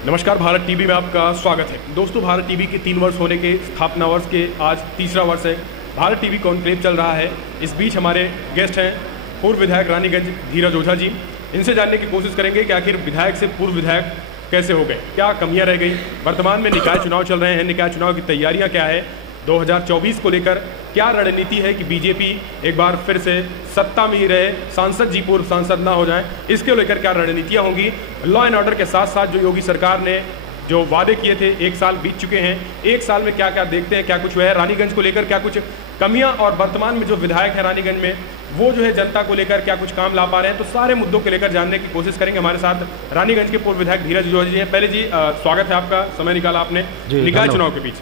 नमस्कार, भारत टीवी में आपका स्वागत है। दोस्तों, भारत टीवी के 3 वर्ष होने के स्थापना वर्ष के आज तीसरा वर्ष है। भारत टीवी कॉन्क्लेव चल रहा है। इस बीच हमारे गेस्ट हैं पूर्व विधायक रानीगंज धीरज ओझा जी। इनसे जानने की कोशिश करेंगे कि आखिर विधायक से पूर्व विधायक कैसे हो गए, क्या कमियां रह गई। वर्तमान में निकाय चुनाव चल रहे हैं, निकाय चुनाव की तैयारियां क्या है, 2024 को लेकर क्या रणनीति है कि बीजेपी एक बार फिर से सत्ता में ही रहे, सांसद जी पूर्व सांसद ना हो जाएं, इसके लेकर क्या रणनीतियां होंगी। लॉ एंड ऑर्डर के साथ साथ जो योगी सरकार ने जो वादे किए थे, 1 साल बीत चुके हैं, 1 साल में क्या क्या देखते हैं, क्या कुछ हुआ है, रानीगंज को लेकर क्या कुछ कमियां, और वर्तमान में जो विधायक है रानीगंज में वो जो है जनता को लेकर क्या कुछ काम ला पा रहे हैं, तो सारे मुद्दों को लेकर जानने की कोशिश करेंगे। हमारे साथ रानीगंज के पूर्व विधायक धीरज ओझा जी हैं। पहले जी स्वागत है आपका, समय निकाला आपने निकाय चुनाव के बीच।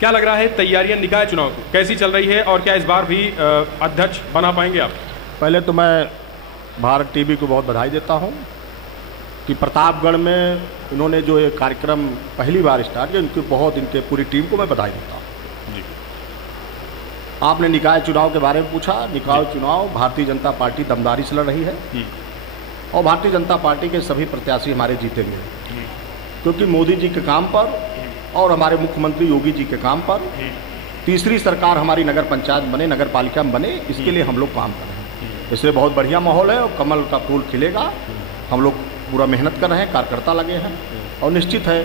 क्या लग रहा है, तैयारियां निकाय चुनाव की कैसी चल रही है और क्या इस बार भी अध्यक्ष बना पाएंगे आप? पहले तो मैं भारत टीवी को बहुत बधाई देता हूं कि प्रतापगढ़ में इन्होंने जो ये कार्यक्रम पहली बार स्टार्ट किया, इनके पूरी टीम को मैं बधाई देता हूं जी। आपने निकाय चुनाव के बारे में पूछा। निकाय चुनाव भारतीय जनता पार्टी दमदारी से लड़ रही है और भारतीय जनता पार्टी के सभी प्रत्याशी हमारे जीतेंगे, क्योंकि मोदी जी के काम पर और हमारे मुख्यमंत्री योगी जी के काम पर तीसरी सरकार हमारी नगर पंचायत बने, नगर पालिका में बने, इसके लिए हम लोग काम कर रहे हैं। इसलिए बहुत बढ़िया माहौल है और कमल का फूल खिलेगा। हम लोग पूरा मेहनत कर रहे हैं, कार्यकर्ता लगे हैं और निश्चित है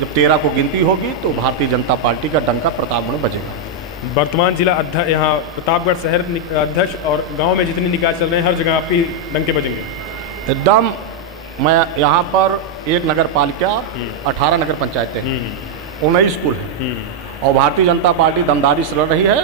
जब 13 को गिनती होगी तो भारतीय जनता पार्टी का डंका प्रतापगढ़ में बजेगा। वर्तमान जिला अध्यक्ष यहाँ प्रतापगढ़ शहर अध्यक्ष और गाँव में जितने निकाय चल रहे हैं, हर जगह आपकी डंके बजेंगे एकदम। मैं यहाँ पर 1 नगर पालिका, 18 नगर पंचायतें, 19 स्कूल है और भारतीय जनता पार्टी दमदारी से लड़ रही है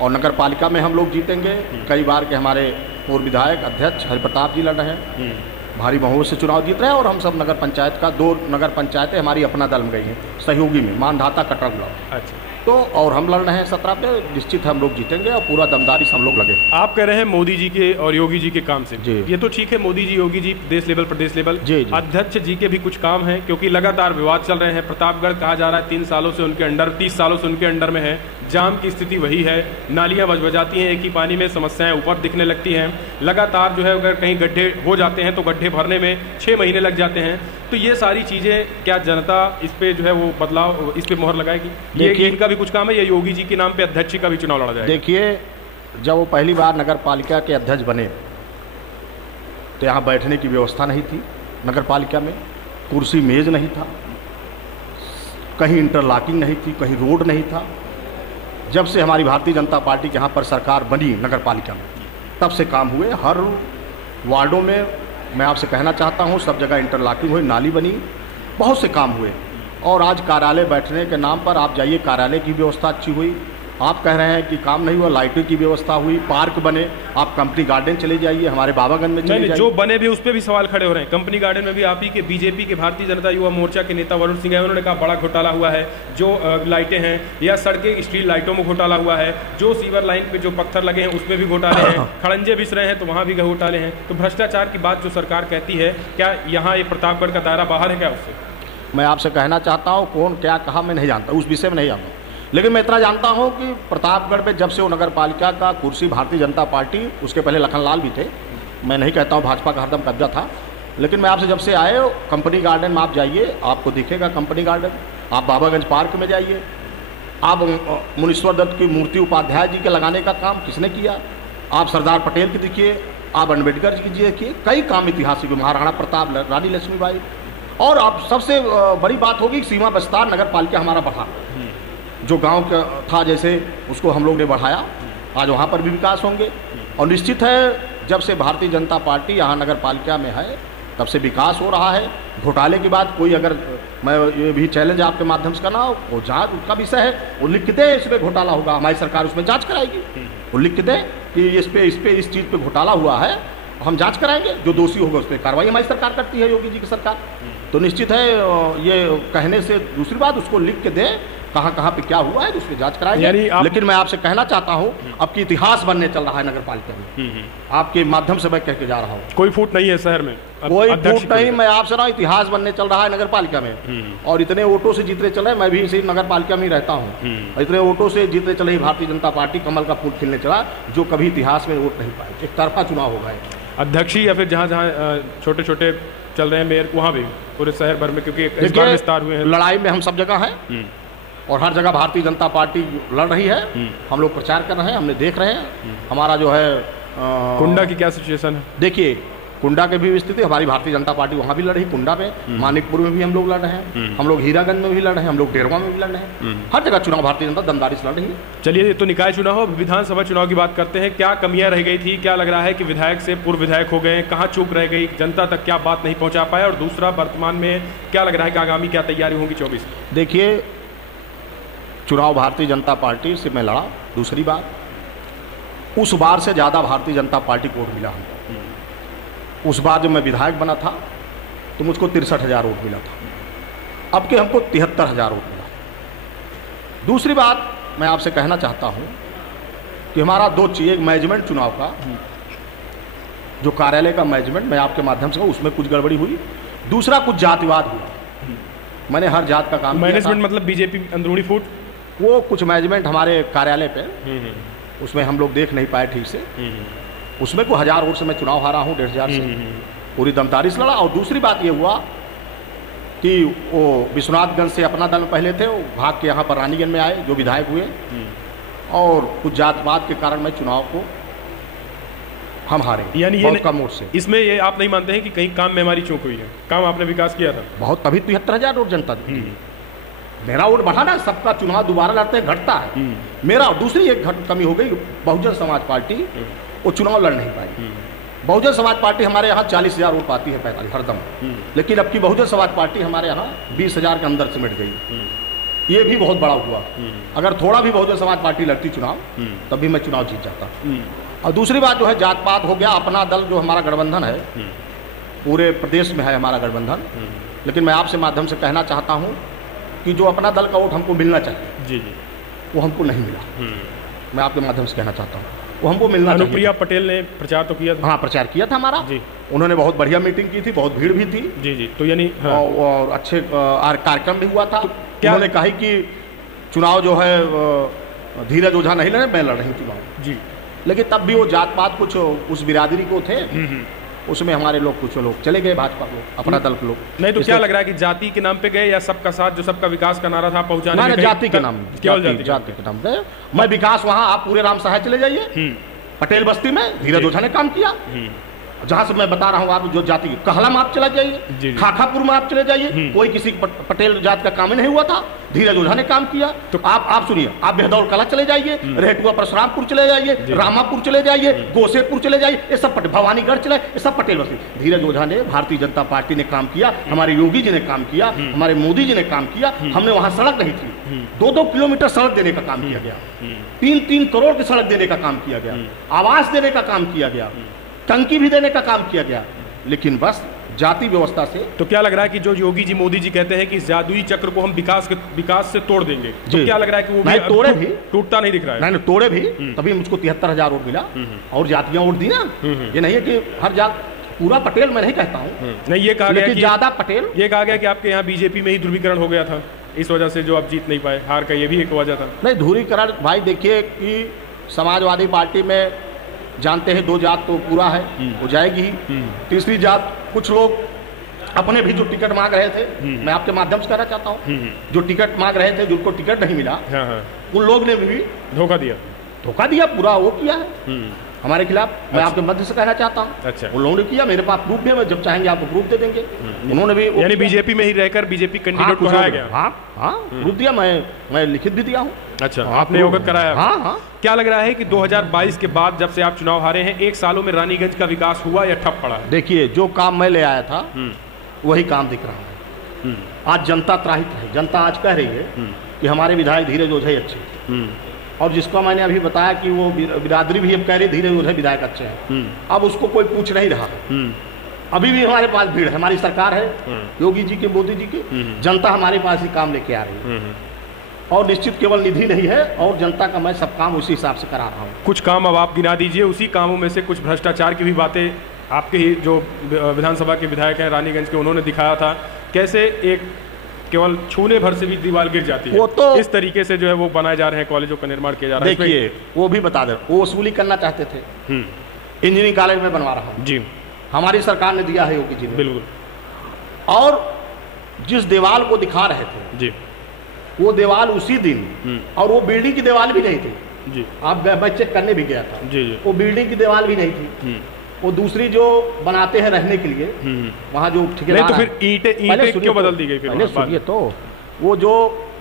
और नगर पालिका में हम लोग जीतेंगे। कई बार के हमारे पूर्व विधायक अध्यक्ष हरिप्रताप जी लड़ रहे हैं, भारी बहुमत से चुनाव जीत रहे हैं। और हम सब नगर पंचायत का 2 नगर पंचायतें हमारी अपना दल में गई हैं सहयोगी में, मानधाता कटरा। अच्छा, तो और हम लड़ रहे हैं 17 पे। निश्चित हम लोग जीतेंगे और पूरा दमदारी से हम लोग लगे। आप कह रहे हैं मोदी जी के और योगी जी के काम से जी। ये तो ठीक है, मोदी जी योगी जी देश लेवल प्रदेश लेवल जी। अध्यक्ष जी के भी कुछ काम हैं, क्योंकि लगातार विवाद चल रहे हैं। प्रतापगढ़ कहा जा रहा है 3 सालों से उनके अंडर, 30 सालों से उनके अंडर में है। जाम की स्थिति वही है, नालियां बजबजाती हैं एक ही पानी में, समस्याएं ऊपर दिखने लगती हैं। लगातार जो है अगर कहीं गड्ढे हो जाते हैं तो गड्ढे भरने में 6 महीने लग जाते हैं। तो ये सारी चीजें क्या जनता इस पे जो है वो बदलाव, इस पे मोहर लगाएगी? ये इनका भी कुछ काम है या योगी जी के नाम पे अध्यक्ष का भी चुनाव लड़ा जाएगा? देखिए, जब वो पहली बार नगर पालिका के अध्यक्ष बने तो यहाँ बैठने की व्यवस्था नहीं थी। नगर पालिका में कुर्सी मेज नहीं था, कहीं इंटरलॉकिंग नहीं थी, कहीं रोड नहीं था। जब से हमारी भारतीय जनता पार्टी के यहाँ पर सरकार बनी नगर पालिका में, तब से काम हुए। हर वार्डों में मैं आपसे कहना चाहता हूँ सब जगह इंटरलॉकिंग हुई, नाली बनी, बहुत से काम हुए। और आज कार्यालय बैठने के नाम पर आप जाइए, कार्यालय की व्यवस्था अच्छी हुई। आप कह रहे हैं कि काम नहीं हुआ, लाइटों की व्यवस्था हुई, पार्क बने। आप कंपनी गार्डन चले जाइए, हमारे बाबागंज में चले जाइए। जो बने भी उस पर भी सवाल खड़े हो रहे हैं। कंपनी गार्डन में भी आप ही के बीजेपी के भारतीय जनता युवा मोर्चा के नेता वरुण सिंह है, उन्होंने कहा बड़ा घोटाला हुआ है। जो लाइटें हैं या सड़कें स्ट्रीट लाइटों में घोटाला हुआ है, जो सीवर लाइन पे जो पत्थर लगे हैं उसमें भी घोटाले हैं, खड़ंजे बिछ रहे हैं तो वहाँ भी घोटाले हैं। तो भ्रष्टाचार की बात जो सरकार कहती है, क्या यहाँ ये प्रतापगढ़ का दायरा बाहर है क्या उससे? मैं आपसे कहना चाहता हूँ कौन क्या कहा मैं नहीं जानता, उस विषय में नहीं जानता, लेकिन मैं इतना जानता हूँ कि प्रतापगढ़ में जब से वो नगर पालिका का कुर्सी भारतीय जनता पार्टी, उसके पहले लखनलाल भी थे, मैं नहीं कहता हूँ भाजपा का हरदम कब्जा था, लेकिन मैं आपसे जब से आए कंपनी गार्डन में आप जाइए, आपको दिखेगा कंपनी गार्डन। आप बाबागंज पार्क में जाइए, आप मुनीश्वर दत्त की मूर्ति उपाध्याय जी के लगाने का काम किसने किया? आप सरदार पटेल की देखिए, आप अम्बेडकर जी की देखिए, कई काम ऐतिहासिक, महाराणा प्रताप, रानी लक्ष्मीबाई। और आप सबसे बड़ी बात होगी सीमा विस्तार नगर पालिका हमारा बढ़ा, जो गांव का था जैसे उसको हम लोग ने बढ़ाया, आज वहाँ पर भी विकास होंगे। और निश्चित है जब से भारतीय जनता पार्टी यहाँ नगर पालिका में है तब से विकास हो रहा है। घोटाले की बात कोई, अगर मैं ये भी चैलेंज आपके माध्यम से करना हो, वो जाँच उसका विषय है, वो लिख के दे इसमें घोटाला होगा, हमारी सरकार उसमें जाँच कराएगी। वो लिख के दे कि इस चीज़ पर घोटाला हुआ है, हम जांच कराएंगे, जो दोषी होगा उस पर कार्रवाई हमारी सरकार करती है, योगी जी की सरकार। तो निश्चित है ये कहने से दूसरी बात, उसको लिख के दे कहाँ कहाँ पे क्या हुआ है, उस पर जांच कराएंगे। लेकिन मैं आपसे कहना चाहता हूँ अब की इतिहास बनने चल रहा है नगर पालिका में, आपके माध्यम से मैं कह के जा रहा हूँ। कोई फूट नहीं है शहर में, कोई फूट नहीं, मैं आपसे रहा इतिहास बनने चल रहा है नगर पालिका में। और इतने वोटों से जीतने चले, मैं भी इसी नगर पालिका में ही रहता हूँ, इतने वोटों से जीतने चले भारतीय जनता पार्टी, कमल का फूल खिलने चला, जो कभी इतिहास में वोट नहीं पाए। एक तरफा चुनाव होगा, अध्यक्षी या फिर जहाँ जहाँ छोटे छोटे चल रहे हैं मेयर वहाँ भी पूरे शहर भर में, क्योंकि इस बार विस्तार हुए हैं। लड़ाई में हम सब जगह हैं और हर जगह भारतीय जनता पार्टी लड़ रही है। हम लोग प्रचार कर रहे हैं, हमने देख रहे हैं। हमारा जो है कुंडा की क्या सिचुएशन है? देखिए, कुंडा के भी स्थिति, हमारी भारतीय जनता पार्टी वहाँ भी लड़ रही, कुंडा में, मानिकपुर में भी हम लोग लड़ रहे हैं, हम लोग हीरागंज में भी लड़ रहे हैं, हम लोग डेरवा में भी लड़ रहे हैं। हर जगह चुनाव भारतीय जनता दमदारी से लड़ रही है। चलिए, ये तो निकाय चुनाव हो, विधानसभा चुनाव की बात करते हैं। क्या कमियां रह गई थी? क्या लग रहा है कि विधायक से पूर्व विधायक हो गए? कहाँ चूक रह गई? जनता तक क्या बात नहीं पहुँचा पाया? और दूसरा, वर्तमान में क्या लग रहा है कि आगामी क्या तैयारी होगी 24? देखिए, चुनाव भारतीय जनता पार्टी से मैं लड़ा। दूसरी बात, उस बार से ज़्यादा भारतीय जनता पार्टी को वोट मिला हमको। उस बार जब मैं विधायक बना था तो मुझको 63,000 वोट मिला था, अब के हमको 73,000 वोट मिला। दूसरी बात मैं आपसे कहना चाहता हूं कि हमारा दो चीज़, एक मैनेजमेंट चुनाव का, जो कार्यालय का मैनेजमेंट, मैं आपके माध्यम से, उसमें कुछ गड़बड़ी हुई। दूसरा, कुछ जातिवाद हुआ। मैंने हर जात का काम किया। मैनेजमेंट मतलब बीजेपी अंदरूनी फूट? वो कुछ मैनेजमेंट हमारे कार्यालय पे, उसमें हम लोग देख नहीं पाए ठीक से। उसमें को 1000 वोट से मैं चुनाव हारा हूँ, 1,500 से, पूरी दमदारी से लड़ा। और दूसरी बात ये हुआ कि वो विश्वनाथगंज से अपना दल पहले थे, वो भाग के यहाँ पर रानीगंज में आए, जो विधायक हुए, और कुछ जातवाद के कारण मैं चुनाव को हम हारे, यानी बहुत कम वोट से। इसमें ये आप नहीं मानते हैं कि कहीं काम में हमारी चूक हुई है? काम आपने विकास किया था बहुत, तभी 73,000 वोट जनता दी। मेरा वोट बढ़ा ना, सबका चुनाव दोबारा लड़ते घटता है मेरा। दूसरी एक कमी हो गई, बहुजन समाज पार्टी वो चुनाव लड़ नहीं पाई। बहुजन समाज पार्टी हमारे यहाँ 40,000 वोट पाती है, 45 हरदम, लेकिन अब की बहुजन समाज पार्टी हमारे यहाँ 20,000 के अंदर सिमट गई। ये भी बहुत बड़ा हुआ। अगर थोड़ा भी बहुजन समाज पार्टी लड़ती चुनाव, तब भी मैं चुनाव जीत जाता। और दूसरी बात जो है, जात पात हो गया। अपना दल जो हमारा गठबंधन है, पूरे प्रदेश में है हमारा गठबंधन, लेकिन मैं आपसे माध्यम से कहना चाहता हूँ कि जो अपना दल का वोट हमको मिलना चाहिए, वो हमको नहीं मिला। मैं आपके माध्यम से कहना चाहता हूँ, वो हमको मिलना चाहिए। अनुप्रिया पटेल ने प्रचार तो किया था? हाँ, प्रचार किया था हमारा जी। उन्होंने बहुत बढ़िया मीटिंग की थी, बहुत भीड़ भी थी जी। तो यानी और अच्छे कार्यक्रम भी हुआ था। तो उन्होंने कहा कि चुनाव जो है धीरज ओझा नहीं लड़े, मैं लड़ रही हूँ चुनाव जी। लेकिन तब भी वो जात पात कुछ उस बिरादरी को थे, उसमें हमारे लोग, कुछ लोग चले गए, भाजपा लोग, अपना दल के लोग। नहीं तो क्या लग रहा है कि जाति के नाम पे गए, या सबका साथ, जो सबका विकास का नारा था पहुंचाने में? जाति के नाम, केवल जाति के नाम गए। मैं विकास, वहां आप पूरे राम सहाय चले जाइए, पटेल बस्ती में धीरज ओझा ने काम किया। जहां से मैं बता रहा हूँ, आप जो जाति, कहला में आप चला जाइए, खाखापुर में आप चले जाइए, कोई किसी पटेल जात का काम ही नहीं हुआ था, धीरज ओझा ने काम किया। तो आप सुनिए, आप बेहदौर कला चले जाइए, रेहटुआ परशुरामपुर चले जाइए, रामापुर चले जाइए, गोसेपुर चले जाइए, ये सब भवानीगढ़ चले, ये सब पटेल बस्ती। धीरज ओझा ने, भारतीय जनता पार्टी ने काम किया, हमारे योगी जी ने काम किया, हमारे मोदी जी ने काम किया। हमने वहां सड़क नहीं थी, 2-2 किलोमीटर सड़क देने का काम किया गया, 3-3 करोड़ की सड़क देने का काम किया गया, आवास देने का काम किया गया, टंकी भी देने का काम किया गया। लेकिन बस जाति व्यवस्था से। तो क्या लग रहा है कि जो योगी जी, मोदी जी कहते हैं कि इस जादुई चक्र को हम विकास से तोड़ देंगे, तो क्या लग रहा है कि वो नहीं तोड़े भी, टूटता नहीं दिख रहा है? नहीं तोड़े भी, तभी मुझको 73,000 वोट मिला और जातियां वोट दी ना। ये नहीं है कि हर जात, पूरा पटेल मैं नहीं कहता हूँ, नहीं ये कहा गया कि ज्यादा पटेल, ये कहा गया कि आपके यहाँ बीजेपी में ही ध्रुवीकरण हो गया था, इस वजह से जो आप जीत नहीं पाए, हार का ये भी एक वजह था। नहीं, ध्रुवीकरण भाई देखिए कि समाजवादी पार्टी में जानते हैं 2 जात तो पूरा है, हो जाएगी ही। तीसरी जात, कुछ लोग अपने भी जो टिकट मांग रहे थे, मैं आपके माध्यम से कहना चाहता हूँ, जो टिकट मांग रहे थे, जिनको टिकट नहीं मिला, उन लोग ने भी धोखा दिया, पूरा वो किया है हमारे खिलाफ। मैं आपके मध्य से कहना चाहता हूँ, अच्छा, उन लोगों ने किया। मेरे पास प्रूफ भी है, जब चाहेंगे आपको प्रूफ दे देंगे। उन्होंने भी, यानी बीजेपी में ही रहकर बीजेपी कैंडिडेट को हराया गया? हाँ, प्रूफ दिया, मैं लिखित भी दिया हूँ। अच्छा, आपने अवगत कराया? हाँ। क्या लग रहा है कि 2022 के बाद, जब से आप चुनाव हारे हैं, 1 सालों में रानीगंज का विकास हुआ या ठप पड़ा है? देखिए, जो काम मैं ले आया था वही काम दिख रहा है। आज जनता त्राहित है, जनता आज कह रही है कि हमारे विधायक धीरज ओझा अच्छे, और जिसको मैंने अभी बताया कि वो बिरादरी भी अब कह रही धीरज ओझा विधायक अच्छे हैं। अब उसको कोई पूछ नहीं रहा। अभी भी हमारे पास भीड़ है, हमारी सरकार है, योगी जी की, मोदी जी की, जनता हमारे पास ही काम लेके आ रही है। और निश्चित केवल निधि नहीं है, और जनता का मैं सब काम उसी हिसाब से करा रहा हूँ। कुछ काम अब आप गिना दीजिए, उसी कामों में से कुछ भ्रष्टाचार की भी बातें आपके ही जो विधानसभा के विधायक हैं रानीगंज के, उन्होंने दिखाया था कैसे एक केवल छूने भर से भी दीवार गिर जाती है। वो तो इस तरीके से जो है वो बनाए जा रहे हैं, कॉलेजों का निर्माण किया जा रहा है। देखिए, वो भी बता दें, वो वसूली करना चाहते थे, इंजीनियरिंग कॉलेज में बनवा रहा हूँ जी, हमारी सरकार ने दिया है योगी जी ने, बिल्कुल। और जिस दीवार को दिखा रहे थे जी, वो दीवार उसी दिन, और वो बिल्डिंग की दीवार भी नहीं थी जी, आप, मैं चेक करने भी गया था जी, जी, वो बिल्डिंग की दीवार भी नहीं थी, वो दूसरी जो बनाते हैं रहने के लिए वहाँ जो ठेकेदार नहीं, तो फिर ईंटें क्यों बदल दी गई फिर? पहले सुनिए तो, वो जो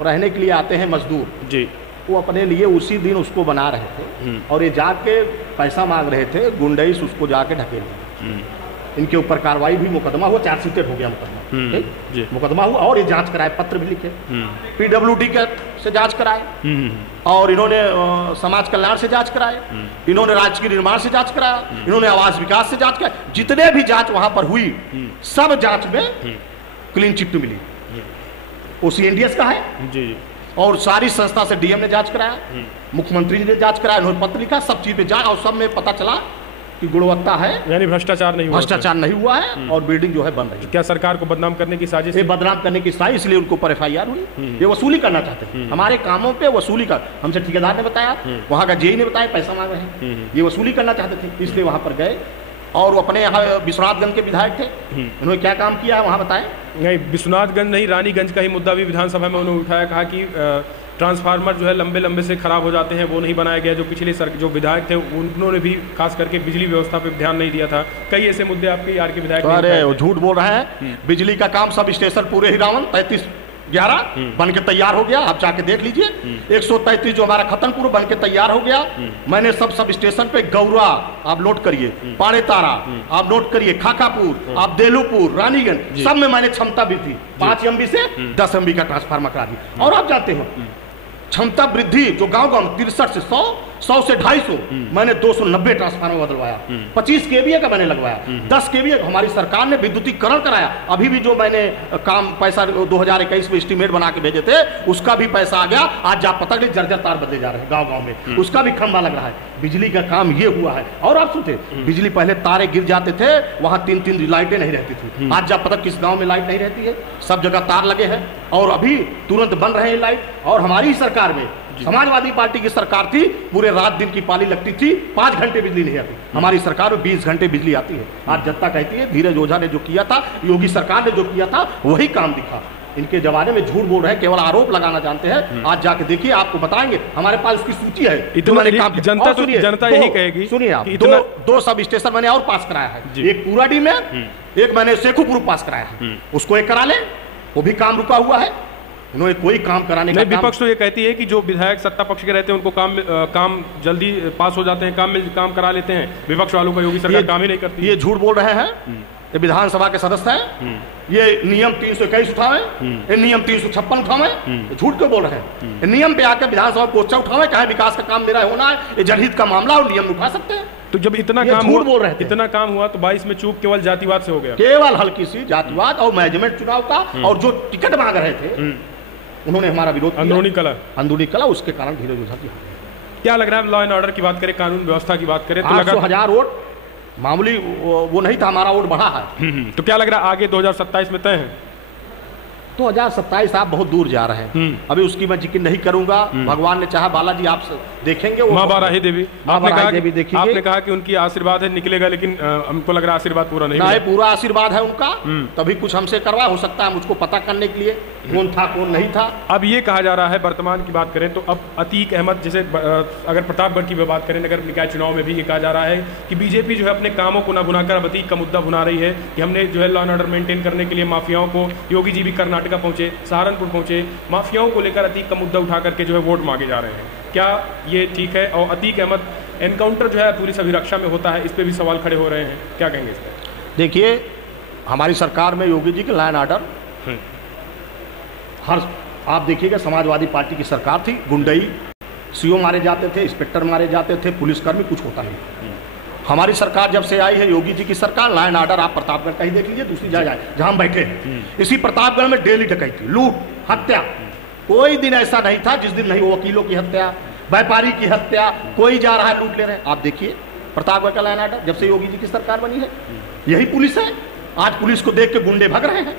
रहने के लिए आते हैं मजदूर जी, वो अपने लिए उसी दिन उसको बना रहे थे, और ये जाके पैसा मांग रहे थे, गुंडाइश उसको जाके ढकेल दिया। इनके ऊपर कार्रवाई भी, मुकदमा हुआ, चार्जशीटेड हो गया मुकदमा, ठीक, मुकदमा हुआ, और ये जांच कराए, पत्र भी लिखे, PWD के से जांच कराए, और इन्होंने समाज कल्याण से जांच कराए, इन्होंने राजकीय निर्माण से जांच कराया, इन्होंने आवास विकास से जांच कराया, जितने भी जांच वहां पर हुई सब जांच में क्लीन चिट मिली। वो CNDS का है जी, और सारी संस्था से DM ने जांच कराया, मुख्यमंत्री जी ने जांच कराया, उन्होंने पत्र लिखा, सब चीज पे जांच, और सब में पता चला कि गुणवत्ता है, यानी भ्रष्टाचार नहीं हुआ, भ्रष्टाचार नहीं हुआ है, और बिल्डिंग जो है बन रही है। क्या सरकार को बदनाम करने की साजिश? ये बदनाम करने की साजिश, इसलिए उनको ऊपर FIR हुई, ये वसूली करना चाहते हैं, हमारे कामों पे वसूली कर, हमसे ठेकेदार ने बताया, वहाँ का JE ने बताया पैसा मांग रहे हैं, ये वसूली करना चाहते थे, इसलिए वहाँ पर गए। और वो अपने यहाँ विश्वनाथगंज के विधायक थे, उन्होंने क्या काम किया है वहाँ बताएं? नहीं, विश्वनाथगंज नहीं, रानीगंज का ही मुद्दा भी विधानसभा में उन्होंने उठाया, कहा कि ट्रांसफार्मर जो है लंबे लंबे से खराब हो जाते हैं, वो नहीं बनाया गया। जो पिछले जो विधायक थे उन्होंने भी खास करके बिजली व्यवस्था पे ध्यान नहीं दिया था। कई ऐसे मुद्दे आपके यार के विधायक तो अरे वो झूठ बोल रहे हैं, बिजली का काम सब स्टेशन पूरे ही रावण 3311 बन के तैयार हो गया, आप जाके देख लीजिए। 133 जो हमारा खतनपुर बन के तैयार हो गया। मैंने सब स्टेशन पे गौरा आप नोट करिए, पाड़े तारा आप नोट करिए, खाकापुर आप देलूपुर, रानीगंज, सब में मैंने क्षमता वृद्धि 5 MB से 10 MB का ट्रांसफार्मर करा दी। और आप जानते हो क्षमता वृद्धि जो गांव 63 से 100 से 250 मैंने 290 ट्रांसफार्मर बदलवाया, 25 kVA का मैंने लगवाया, 10 kVA हमारी सरकार ने विद्युतीकरण कराया। अभी भी जो मैंने काम पैसा 2021 में एस्टीमेट बना के भेजे थे उसका भी पैसा आ गया। आज आप पता नहीं जर्जर तार बदले जा रहे हैं गांव में, उसका भी खंभा लग रहा है। बिजली का काम ये हुआ है। और आप सुनते बिजली पहले तारे गिर जाते थे, वहां 3 लाइटें नहीं रहती थी। आज जब पता किस गांव में लाइट नहीं रहती है, सब जगह तार लगे हैं और अभी तुरंत बन रहे हैं लाइट। और हमारी सरकार में समाजवादी पार्टी की सरकार थी, पूरे रात दिन की पाली लगती थी, 5 घंटे बिजली नहीं आती। हमारी सरकार में 20 घंटे बिजली आती है। आज जनता कहती है धीरज ओझा ने जो किया था, योगी सरकार ने जो किया था वही काम दिखा। इनके जमाने में झूठ बोल रहे हैं, केवल आरोप लगाना जानते हैं। आज जाके देखिए, आपको बताएंगे, हमारे पास उसकी सूची है। जनता यही कहेगी। सुनिए आप, दो सब स्टेशन मैंने और पास कराया है, एक पूराडी में, एक मैंने शेखुपुर पास कराया है। उसको एक करा ले, वो भी काम रुका हुआ है। इन्होंने कोई काम कराने का विपक्ष तो ये कहती है कि जो विधायक सत्ता पक्ष के रहते हैं उनको काम जल्दी पास हो जाते हैं, काम करा लेते हैं। विपक्ष वालों का योगी सरकार काम ही नहीं करती। ये झूठ बोल रहे हैं। ये विधानसभा के सदस्य हैं, ये नियम 321 उठावे, ये नियम 356 उठावे, झूठ क्यों बोल रहे हैं? नियम पे आकर विधानसभा पोस्टर उठावे, कहे विकास का काम मेरा होना है, ये जनहित का मामला और नियम उठा सकते हैं। तो जब इतना काम हुआ तो 22 में चूक केवल जातिवाद से हो गया, केवल हल्की सी जातिवाद और मैनेजमेंट चुनाव का। और जो टिकट मांग रहे थे उन्होंने हमारा विरोध किया, अंदरूनी कला, उसके कारण धीरज ओझा की। क्या लग रहा है, लॉ एंड ऑर्डर की बात करें, कानून व्यवस्था की बात करें तो 800,000 वोट मामूली वो नहीं था, हमारा वोट बढ़ा है। तो क्या लग रहा है आगे 2027 में तय है? 2027 आप बहुत दूर जा रहे हैं, अभी उसकी मैं जिक्र नहीं करूंगा। भगवान ने चाहा, बालाजी आप देखेंगे, वो माँ बाराही देवी, आपने कहा कि उनकी आशीर्वाद है, निकलेगा, लेकिन हमको लग रहा है आशीर्वाद पूरा नहीं है। पूरा आशीर्वाद है उनका, तभी कुछ हमसे करवा हो सकता है, मुझको पता करने के लिए कौन था कौन नहीं था। अब ये कहा जा रहा है, वर्तमान की बात करें तो अब अतीक अहमद, जैसे अगर प्रतापगढ़ की बात करें, नगर निकाय चुनाव में भी ये कहा जा रहा है कि बीजेपी जो है अपने कामों को ना भुनाकर अब अतीक का मुद्दा भुना रही है कि हमने जो है लॉ एंड ऑर्डर मेंटेन करने के लिए माफियाओं को, योगी जी भी कर्नाटका पहुंचे, सहारनपुर पहुंचे, माफियाओं को लेकर अतीक का मुद्दा उठा करके जो है वोट मांगे जा रहे हैं। क्या ये ठीक है? और अतीक अहमद एनकाउंटर जो है पूरी सभी रक्षा में होता है, इस पे भी सवाल खड़े हो रहे हैं, क्या कहेंगे इस पर? देखिए, हमारी सरकार में योगी जी के लॉ एंड ऑर्डर हर, आप देखिएगा समाजवादी पार्टी की सरकार थी, गुंडई, सीओ मारे जाते थे, इंस्पेक्टर मारे जाते थे, पुलिसकर्मी, कुछ होता नहीं। हमारी सरकार जब से आई है, योगी जी की सरकार, लॉ एंड ऑर्डर आप प्रतापगढ़ का ही देख लीजिए, दूसरी जगह जहां हम बैठे हैं, इसी प्रतापगढ़ में डेली डकैती, लूट, हत्या, कोई दिन ऐसा नहीं था जिस दिन नहीं वो वकीलों की हत्या, व्यापारी की हत्या, कोई जा रहा है लूट ले रहे हैं। आप देखिए प्रतापगढ़ का लॉ एंड ऑर्डर जब से योगी जी की सरकार बनी है, यही पुलिस है। आज पुलिस को देख के गुंडे भग रहे हैं,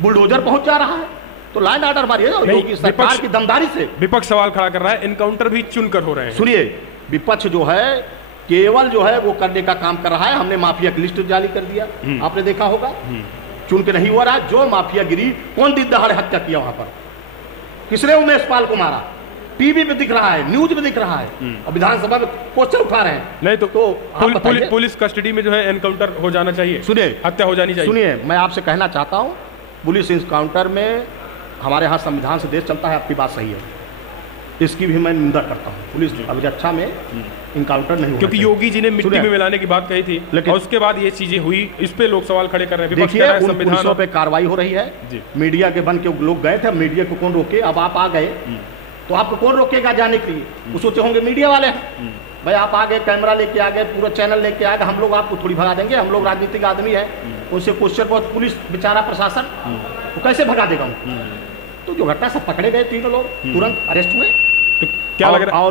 बुलडोजर पहुंच जा रहा है। तो लॉ एंड ऑर्डर हमारी है, योगी सरकार की दमदारी से। विपक्ष सवाल खड़ा कर रहा है, एनकाउंटर भी चुनकर हो रहे हैं। सुनिए, विपक्ष जो है केवल जो है वो करने का काम कर रहा है। हमने माफिया की लिस्ट जारी कर दिया, आपने देखा होगा। चुन के नहीं हुआ रहा। जो माफियागिरी, कौन दिन दहाड़े हत्या किया वहां पर, किसने उमेश पाल को मारा, टीवी पे दिख रहा है, न्यूज में दिख रहा है, और विधानसभा में क्वेश्चन उठा रहे हैं। नहीं तो पुलिस कस्टडी में जो है एनकाउंटर हो जाना चाहिए, सुनिए, हत्या हो जानी चाहिए। सुनिए, मैं आपसे कहना चाहता हूं, पुलिस एनकाउंटर में हमारे यहाँ संविधान से देश चलता है, आपकी बात सही है, इसकी भी मैं निंदा करता हूँ। पुलिस अभिरक्षा में इनकाउंटर नहीं, क्योंकि योगी जी ने मिट्टी में मिलाने की बात कही थी, लेकिन और उसके बाद ये चीजें हुई, इस पे लोग सवाल खड़े कर रहे हैं। देखिए, उन पुलिसों पे कार्रवाई हो रही है, मीडिया के बन के लोग गए थे, मीडिया को कौन रोके, अब आप आ गए तो आपको कौन रोकेगा जाने के लिए, वो सोचे होंगे मीडिया वाले हैं, भाई आप आ गए, कैमरा लेके आ गए, पूरा चैनल लेके आ गए, हम लोग आपको थोड़ी भगा देंगे, हम लोग राजनीतिक आदमी है, उनसे क्वेश्चन बहुत, पुलिस बेचारा प्रशासन तो कैसे भगा देगा। तो जो घटना सब पकड़े गए, तीनों लोग तुरंत अरेस्ट हुए। तो क्या लग रहा है?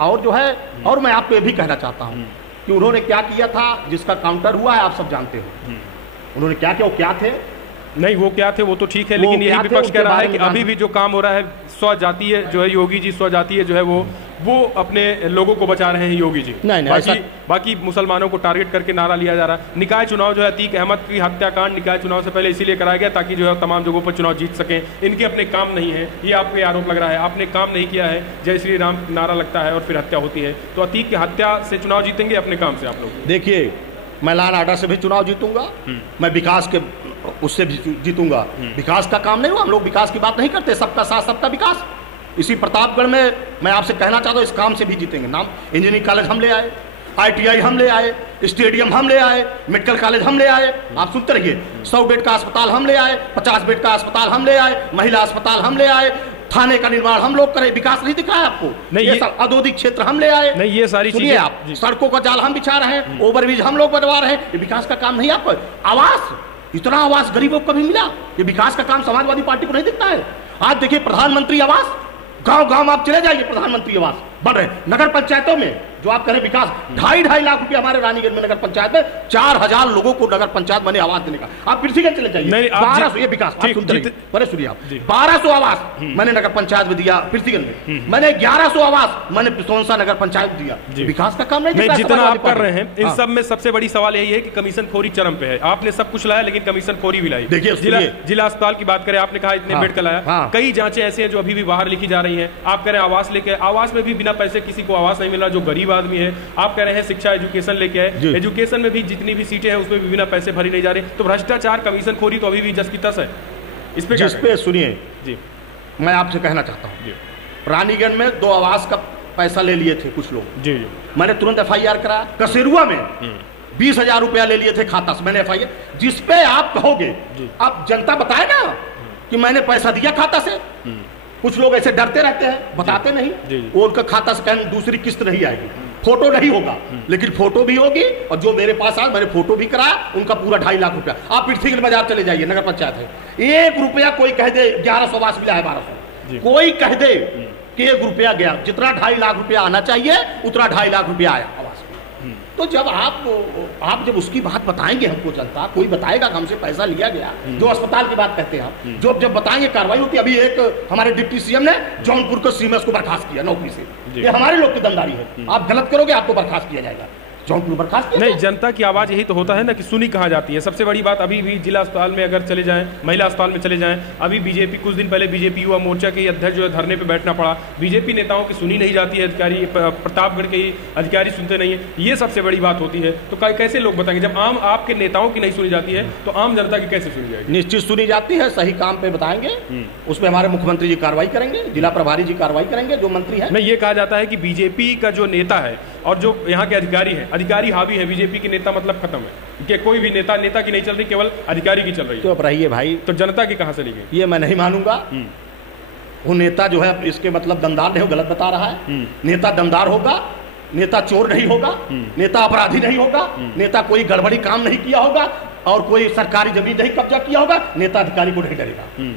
और जो है, और मैं आपको ये भी कहना चाहता हूँ कि उन्होंने क्या किया था, जिसका काउंटर हुआ है आप सब जानते हो, उन्होंने क्या किया, वो क्या थे, नहीं वो क्या थे वो तो ठीक है, लेकिन यही विपक्ष कह रहा है कि अभी भी जो काम हो रहा है स्वजातीय जो है, योगी जी स्वजातीय जो है वो अपने लोगों को बचा रहे हैं योगी जी। नहीं, बाकी मुसलमानों को टारगेट करके नारा लिया जा रहा है। निकाय चुनाव जो है, अतीक अहमद की हत्याकांड निकाय चुनाव से पहले इसीलिए कराया गया ताकि जो है तमाम जगहों पर चुनाव जीत सकें। इनके अपने काम नहीं है, ये आपको आरोप लग रहा है, आपने काम नहीं किया है, जय श्री राम नारा लगता है और फिर हत्या होती है। तो अतीक की हत्या से चुनाव जीतेंगे अपने काम से आप लोग? देखिए, मैं लॉ एंड ऑर्डर से भी चुनाव जीतूंगा, मैं विकास के उससे भी जीतूंगा। विकास का काम नहीं हुआ, हम लोग विकास की बात नहीं करते, सबका साथ सबका विकास। इसी प्रतापगढ़ में मैं आपसे कहना चाहता हूँ, इस काम से भी जीतेंगे। नाम इंजीनियरिंग कॉलेज हम ले आए, ITI हम ले आए, स्टेडियम हम ले आए, मेडिकल कॉलेज हम ले आए, आप सुनते रहिए, 100 बेड का अस्पताल हम ले आए, 50 बेड का अस्पताल हम ले आए, महिला अस्पताल हम ले आए, थाने का निर्माण हम लोग करें। विकास नहीं दिख रहा है आपको? नहीं, ये औद्योगिक क्षेत्र हम ले आए, नहीं ये सारी चीजें आप, सड़कों का जाल हम बिछा रहे हैं, ओवरब्रिज हम लोग बनवा रहे हैं, ये विकास का काम नहीं आपको? आवास, इतना आवास गरीबों को कभी मिला? ये विकास का काम समाजवादी पार्टी को नहीं दिखता है? आज देखिए, प्रधानमंत्री आवास, गांव गांव आप चले जाइए, प्रधानमंत्री आवास बन रहे। नगर पंचायतों में जो आप कह रहे विकास, 2.5 लाख रुपया हमारे रानीगंज में नगर पंचायत में 4000 लोगों को नगर पंचायत बने आवास देने का। आप पृथ्वीगंज चले जाइए, 1200, ये विकास बड़े सुनिए आप, 1200 आवास मैंने नगर पंचायत में दिया पृथ्वीगंज में, मैंने 1100 आवास मैंने सोनसा नगर पंचायत दिया। विकास का काम नहीं, जितना आप कर रहे हैं इन सब में सबसे बड़ी सवाल यही है कि कमीशन खोरी चरम पे है। आपने सब कुछ लाया लेकिन कमीशन खोरी भी लाई। देखिए, जिला अस्पताल की बात करें, आपने कहा इतने बेड का लाया, कई जांचें ऐसे हैं जो अभी भी बाहर लिखी जा रही हैं। आप कह रहे हैं आवास लेके, आवास में भी बिना पैसे किसी को आवास नहीं मिल रहा जो गरीब आदमी है। आप कह रहे हैं शिक्षा एजुकेशन लेके आए, एजुकेशन में भी जितनी भी सीटें हैं उसमें भी बिना पैसे भरी नहीं जा रही। तो भ्रष्टाचार, कमीशन खोरी तो अभी भी जस की तस है। इस पे सुनिए जी, मैं आपसे कहना चाहता हूँ, रानीगंज में 2 आवास का पैसा ले लिए थे कुछ लोग, जी मैंने तुरंत FIR करा। कसेरुआ में 20,000 रुपया ले लिए थे खाता से, मैंने FIR, जिसपे आप कहोगे, अब जनता बताए ना कि मैंने पैसा दिया खाता से। कुछ लोग ऐसे डरते रहते हैं, बताते नहीं, वो उनका खाता से कहीं दूसरी किस्त नहीं आएगी, फोटो नहीं होगा, लेकिन फोटो भी होगी। और जो मेरे पास आया, मैंने फोटो भी कराया, उनका पूरा 2.5 लाख रुपया। आप पृथ्वीगंज बाजार चले जाइए, नगर पंचायत है, 1 रुपया कोई कह दे 1100 आवास मिला है, 1200, कोई कह दे कि 1 रुपया गया, जितना 2.5 लाख रुपया आना चाहिए उतना 2.5 लाख रुपया आया आवास में। तो जब आप जब उसकी बात बताएंगे हमको, जनता कोई बताएगा कि हमसे पैसा लिया गया, जो अस्पताल की बात कहते हैं आप, जो जब बताएंगे कार्रवाई होती है। अभी एक हमारे डिप्टी CM ने जौनपुर को CMS को बर्खास्त किया नौकरी से, ये हमारे लोग की दमदारी है। आप गलत करोगे आपको बर्खास्त किया जाएगा। जौनपुर बर्खास्त नहीं, जनता की आवाज यही तो होता है ना कि सुनी कहाँ जाती है। सबसे बड़ी बात, अभी भी जिला अस्पताल में अगर चले जाएं, महिला अस्पताल में चले जाएं, अभी बीजेपी, कुछ दिन पहले बीजेपी युवा मोर्चा के अध्यक्ष जो है धरने पे बैठना पड़ा। बीजेपी नेताओं की सुनी नहीं जाती है, अधिकारी प्रतापगढ़ के अधिकारी सुनते नहीं है, ये सबसे बड़ी बात होती है। तो कैसे लोग बताएंगे जब आम आपके नेताओं की नहीं सुनी जाती है, तो आम जनता की कैसे सुनी जाएगी? निश्चित सुनी जाती है, सही काम पे बताएंगे, उसमें हमारे मुख्यमंत्री जी कार्रवाई करेंगे, जिला प्रभारी जी कार्रवाई करेंगे, जो मंत्री है। नहीं, ये कहा जाता है कि बीजेपी का जो नेता है और जो यहाँ के अधिकारी है, अधिकारी हावी है, बीजेपी के नेता मतलब खत्म है कि कोई भी नेता की नहीं चल रही, केवल अधिकारी की चल रही है। तो अब रहिए भाई, तो जनता की कहां से लेंगे? ये मैं नहीं मानूंगा। वो नेता जो है इसके मतलब दमदार नहीं हो, गलत बता रहा है। नेता दमदार होगा, नेता चोर नहीं होगा, नेता अपराधी नहीं होगा, नेता कोई गड़बड़ी काम नहीं किया होगा और कोई सरकारी जमीन नहीं कब्जा किया होगा, नेता अधिकारी को नहीं डरेगा।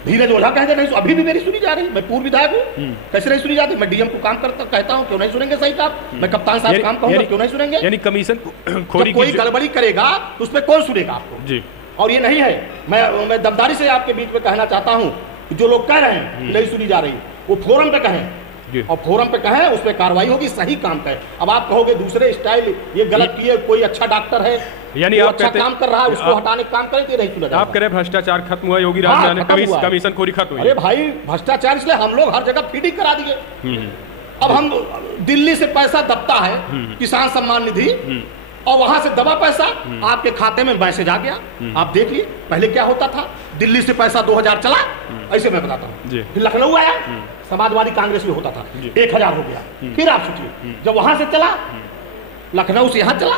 धीरज ओझा कहते नहीं, अभी भी मेरी सुनी जा रही, मैं पूर्व विधायक हूँ, कैसे नहीं सुनी जाती? मैं DM को काम करता कहता हूँ, क्यों नहीं सुनेंगे सही काम? मैं कप्तान साहब काम कहूँगा, क्यों नहीं सुनेंगे? यानी कमीशन खोरी, कोई गड़बड़ी करेगा तो उस पर कौन सुनेगा आपको? जी। और ये नहीं है, मैं दमदारी से आपके बीच में कहना चाहता हूँ, जो लोग कह रहे हैं नहीं सुनी जा रही, वो फोरम पे कहें, और फोरम पे कहें, उस पर कार्रवाई होगी, सही काम करें। अब आप कहोगे दूसरे स्टाइल ये गलत किए, कोई अच्छा डॉक्टर है यानी आप अच्छा काम कर रहा है, उसको हटाने का काम करें तो नहीं सुना। आप कह रहे भ्रष्टाचार खत्म हुआ, योगी राज ने कमीशन खोरी खत्म हुई। अरे भाई भ्रष्टाचार इसलिए हम लोग हर जगह फीडिंग करा दिए। अब हम दिल्ली से पैसा दबता है किसान सम्मान निधि, और वहां से दबा पैसा आपके खाते में मैसेज आ गया। आप देख लिए पहले क्या होता था, दिल्ली से पैसा 2000 चला, ऐसे मैं बताता हूँ, फिर लखनऊ आया, समाजवादी कांग्रेस में होता था 1000 हो गया, फिर आप सोचिए जब वहां से चला, लखनऊ से यहां चला,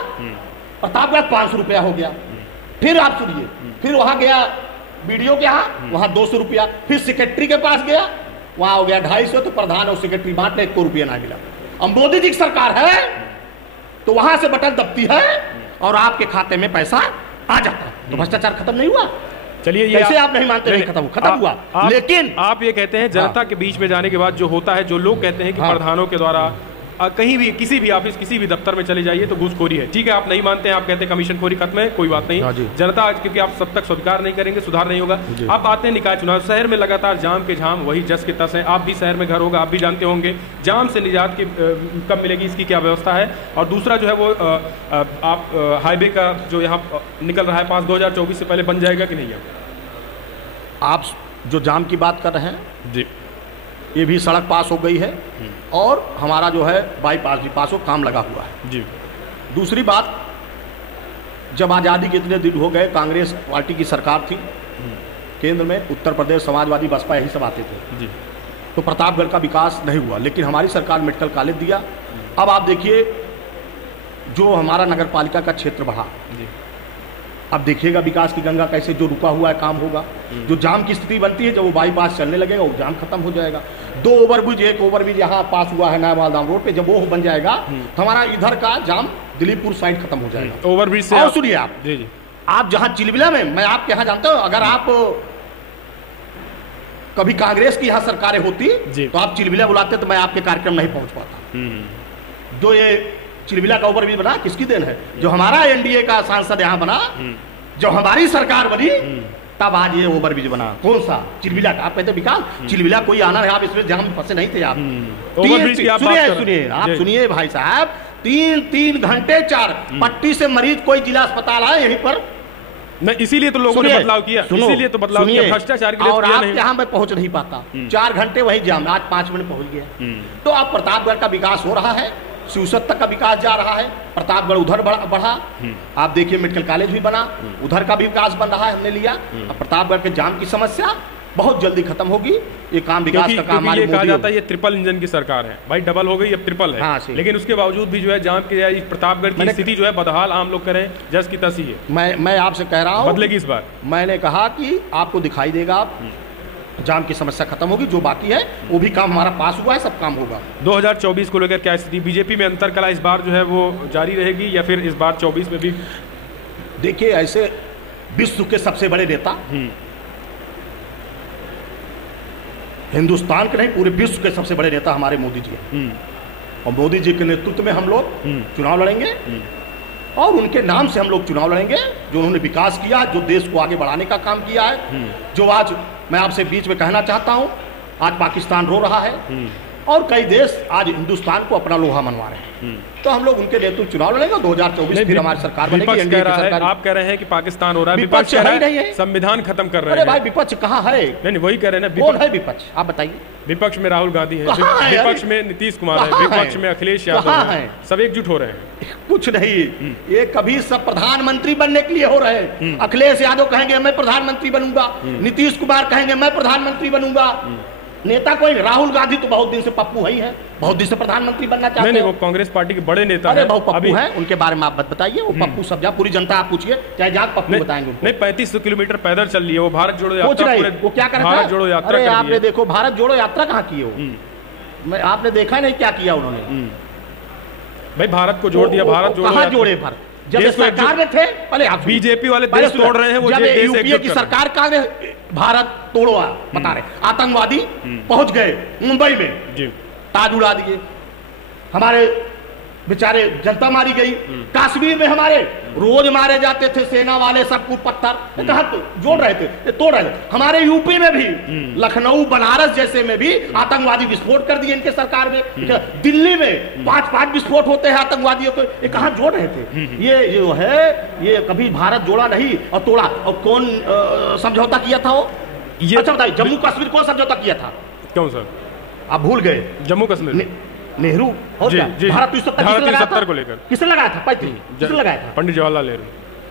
प्रतापगढ़ 500 रुपया हो गया, फिर आप सुनिए, फिर वहां गया बीडीओ के यहाँ, वहां 200 रुपया, फिर सेक्रेटरी के पास गया, वहां हो गया 250, तो प्रधान और सेक्रेटरी बांट ले, 1 रुपया ना मिला। अब मोदी जी की सरकार है तो वहां से बटन दबती है और आपके खाते में पैसा आ जाता है, तो भ्रष्टाचार खत्म नहीं हुआ। चलिए ये कैसे आप नहीं मानते, नहीं खत्म हुआ। लेकिन आप ये कहते हैं जनता के बीच में जाने के बाद जो होता है, जो लोग कहते हैं कि प्रधानों के द्वारा कहीं भी किसी भी ऑफिस किसी भी दफ्तर में चले जाइए तो घूसखोरी है। ठीक है, आप नहीं मानते हैं, आप कहते हैं कमीशनखोरी खत्म है, कोई बात नहीं। जनता आज क्योंकि आप सब तक स्वीकार नहीं करेंगे, सुधार नहीं होगा। आप आते हैं निकाय चुनाव, शहर में लगातार जाम के जाम, वही जस के तस है। आप भी शहर में घर होगा, आप भी जानते होंगे जाम से निजात की कब मिलेगी, इसकी क्या व्यवस्था है। और दूसरा जो है वो आप हाईवे का जो यहाँ निकल रहा है पास 2024 से पहले बन जाएगा कि नहीं है? आप जो जाम की बात कर रहे हैं जी, ये भी सड़क पास हो गई है और हमारा जो है बाईपास भी पास हो, काम लगा हुआ है जी। दूसरी बात, जब आज़ादी के इतने दिन हो गए, कांग्रेस पार्टी की सरकार थी केंद्र में, उत्तर प्रदेश समाजवादी बसपा यही सब आते थे जी, तो प्रतापगढ़ का विकास नहीं हुआ। लेकिन हमारी सरकार मेडिकल कॉलेज दिया। अब आप देखिए जो हमारा नगर पालिका का क्षेत्र बढ़ा, अब देखिएगा विकास की गंगा कैसे जो रुका हुआ है काम होगा। जो जाम की स्थिति बनती है, जब वो बाईपास चलने लगेगा वो जाम खत्म हो जाएगा। 2 ओवरब्रिज, एक ओवरब्रिज यहाँ पास हुआ है नया मालदाम रोड पे, जब वो बन जाएगा तो हमारा इधर का जाम दिलीपपुर साइड खत्म हो जाएगा ओवरब्रिज से। और सुनिए आप, जी जी, आप जहाँ चिलबिला में, मैं आपके यहाँ जानता हूँ, अगर आप कभी कांग्रेस की यहाँ सरकारें होती तो आप चिलबिला बुलाते तो मैं आपके कार्यक्रम नहीं पहुंच पाता। जो ये चिलबिला का ओवरब्रिज बना किसकी देन है? जो हमारा एनडीए का सांसद यहाँ बना, जब हमारी सरकार बनी तब आज ये ओवरब्रिज बना। कौन सा? चिलबिला का। आप कहते विकास, चिलबिला कोई आना है, आप इसमें जाम में फंसे नहीं थे आप। ओवरब्रिज की आप बात कर सुनिए, आप सुनिए भाई साहब, 3 घंटे 4 पट्टी से मरीज कोई जिला अस्पताल आए यहीं पर नहीं, इसीलिए तो लोगों ने बदलाव किया, इसीलिए तो बदलाव किया, भ्रष्टाचार के लिए। और आप यहाँ मैं पहुंच नहीं पाता, 4 घंटे वही जाम, आज 5 मिनट पहुंच गया। तो अब प्रतापगढ़ का विकास हो रहा है, शिवसत तक का विकास जा रहा है, प्रतापगढ़ उधर बढ़ा। आप देखिए मेडिकल कॉलेज भी बना, उधर का भी विकास बन रहा है, हमने लिया। अब प्रतापगढ़ के जाम की समस्या बहुत जल्दी खत्म होगी। ये काम विकास का काम ये कहा जाता है ये ट्रिपल इंजन की सरकार है भाई, डबल हो गई अब ट्रिपल है। हाँ, लेकिन उसके बावजूद भी जो है जाम की प्रतापगढ़ की स्थिति जो है बदहाल, आम लोग करें जस की तसी है। मैं आपसे कह रहा हूँ बदलेगी इस बार। मैंने कहा कि आपको दिखाई देगा, जाम की समस्या खत्म होगी, जो बाकी है वो भी काम हमारा पास हुआ है, सब काम होगा। 2024 को लेकर क्या स्थिति? बीजेपी में अंतर कला इस बार जो है वो जारी रहेगी या फिर इस बार 24 में भी? देखिए ऐसे विश्व के सबसे बड़े नेता, हिंदुस्तान के नहीं पूरे विश्व के सबसे बड़े नेता हमारे मोदी जी हैं। और मोदी जी के नेतृत्व में हम लोग चुनाव लड़ेंगे और उनके नाम से हम लोग चुनाव लड़ेंगे। जो उन्होंने विकास किया, जो देश को आगे बढ़ाने का काम किया है, जो आज मैं आपसे बीच में कहना चाहता हूं, आज पाकिस्तान रो रहा है और कई देश आज हिंदुस्तान को अपना लोहा मनवा रहे हैं। तो हम लोग उनके नेतृत्व चुनाव लड़ेंगे। 2024 फिर हमारी सरकार बनेगी। आप कह रहे हैं कि पाकिस्तान हो रहा है, विपक्ष कह रहा है संविधान खत्म कर रहे हैं। अरे भाई विपक्ष कहाँ है? नहीं वही कह रहे हैं ना, कौन है विपक्ष? आप बताइए। विपक्ष में राहुल गांधी है, विपक्ष में नीतीश कुमार है, विपक्ष में अखिलेश यादव है, सब एकजुट हो रहे हैं। कुछ नहीं, ये कभी सब प्रधानमंत्री बनने के लिए हो रहे हैं। अखिलेश यादव कहेंगे मैं प्रधानमंत्री बनूंगा, नीतीश कुमार कहेंगे मैं प्रधानमंत्री बनूंगा। नेता कोई, राहुल गांधी तो बहुत दिन से पप्पू है, बहुत दिन से प्रधानमंत्री बनना चाहते हैं। नहीं, वो कांग्रेस पार्टी के बड़े नेता हैं। बहुत पप्पू हैं, उनके बारे में आप बताइए। वो पप्पू सब जा, पूरी जनता आप पूछिए, चाहे जात पप्पू बताएंगे। नहीं 3500 किलोमीटर पैदल चल रही है वो भारत जोड़ो यात्रा। वो क्या कर भारत जोड़ो यात्रा? अरे आपने देखो भारत जोड़ो यात्रा कहाँ की हो, मैं आपने देखा नहीं क्या किया उन्होंने। भाई भारत को जोड़ दिया, भारत जोड़ो। कहाँ जोड़े भारत? जब सरकार में थे, पहले आप बीजेपी वाले देश तोड़ रहे हैं, वो यूपीए की सरकार का भारत तोड़ो बता रहे। आतंकवादी पहुंच गए मुंबई में, ताज उड़ा दिए, हमारे बेचारे जनता मारी गई। कश्मीर में हमारे रोज मारे जाते थे सेना वाले, सब कूट पत्थर कहाँ जोड़ रहे थे, तोड़ रहे थे। हमारे यूपी में भी, लखनऊ बनारस जैसे में भी आतंकवादी विस्फोट कर दिए इनके सरकार में। दिल्ली में 5-5 विस्फोट होते हैं आतंकवादियों को, ये कहाँ जोड़ रहे थे? ये जो है ये कभी भारत जोड़ा नहीं और तोड़ा। और कौन समझौता किया था वो? अच्छा बताइए, जम्मू कश्मीर कौन समझौता किया था? क्यों सर आप भूल गए? जम्मू कश्मीर नेहरू और भारत 370 को लेकर किसने लगाया था? किसने लगाया था? पंडित जवाहरलाल नेहरू।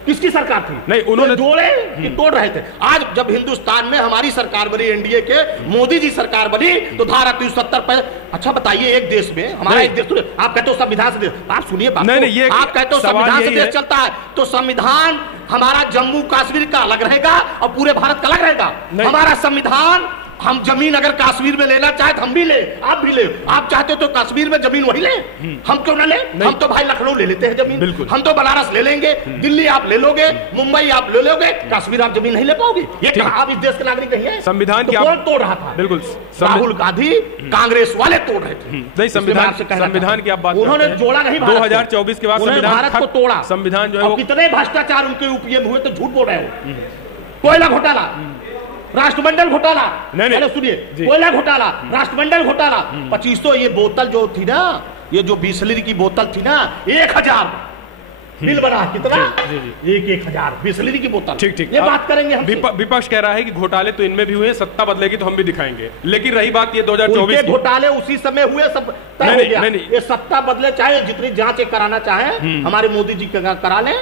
किसकी सरकार थी? नहीं, उन्होंने जोड़े कि तोड़ रहे थे। आज जब हिंदुस्तान में हमारी सरकार बनी, एनडीए के मोदी जी सरकार बनी, तो धारा 370 पर। अच्छा बताइए, एक देश में हमारा एक देश, आप कहते हो संविधान से देश, आप सुनिए बात, आप कहते हो संविधान से देश चलता है, तो संविधान हमारा जम्मू कश्मीर का अलग रहेगा और पूरे भारत का अलग रहेगा। हमारा संविधान, हम जमीन अगर कश्मीर में लेना चाहे तो हम भी ले, आप भी ले। आप चाहते तो कश्मीर में जमीन वही ले, हम क्यों ना ले? हम तो भाई लखनऊ ले लेते हैं जमीन, हम तो बनारस ले लेंगे, दिल्ली आप ले लोगे, मुंबई आप ले लोगे, कश्मीर आप जमीन नहीं ले पाओगे। ये आप इस देश के नागरिक नहीं है। संविधान तो कौन तोड़ रहा था? बिल्कुल राहुल गांधी, कांग्रेस वाले तोड़ रहे थे। नहीं, संविधान की आप बात, उन्होंने जोड़ा नहीं। 2024 के बाद भारत को तोड़ा, संविधान जो है कितने भ्रष्टाचार उनके यूपीए में हुए, तो झूठ बोल रहे हो। कोयला घोटाला, राष्ट्रमंडल घोटाला, पहले सुनिए, कोयला घोटाला, राष्ट्रमंडल घोटाला, 2500 ये बोतल जो थी ना, ये जो बिस्लरी की बोतल थी ना, 1000 बिल बना। कितना? 1000 बिस्लरी की बोतल। ठीक, ये बात करेंगे हम। विपक्ष कह रहा है कि घोटाले तो इनमें भी हुए, सत्ता बदलेगी तो हम भी दिखाएंगे। लेकिन रही बात ये 2024 की, घोटाले उसी समय हुए, सब तय हो गया। ये सत्ता बदले, चाहे जितनी जांच कराना चाहे हमारे मोदी जी करा ले।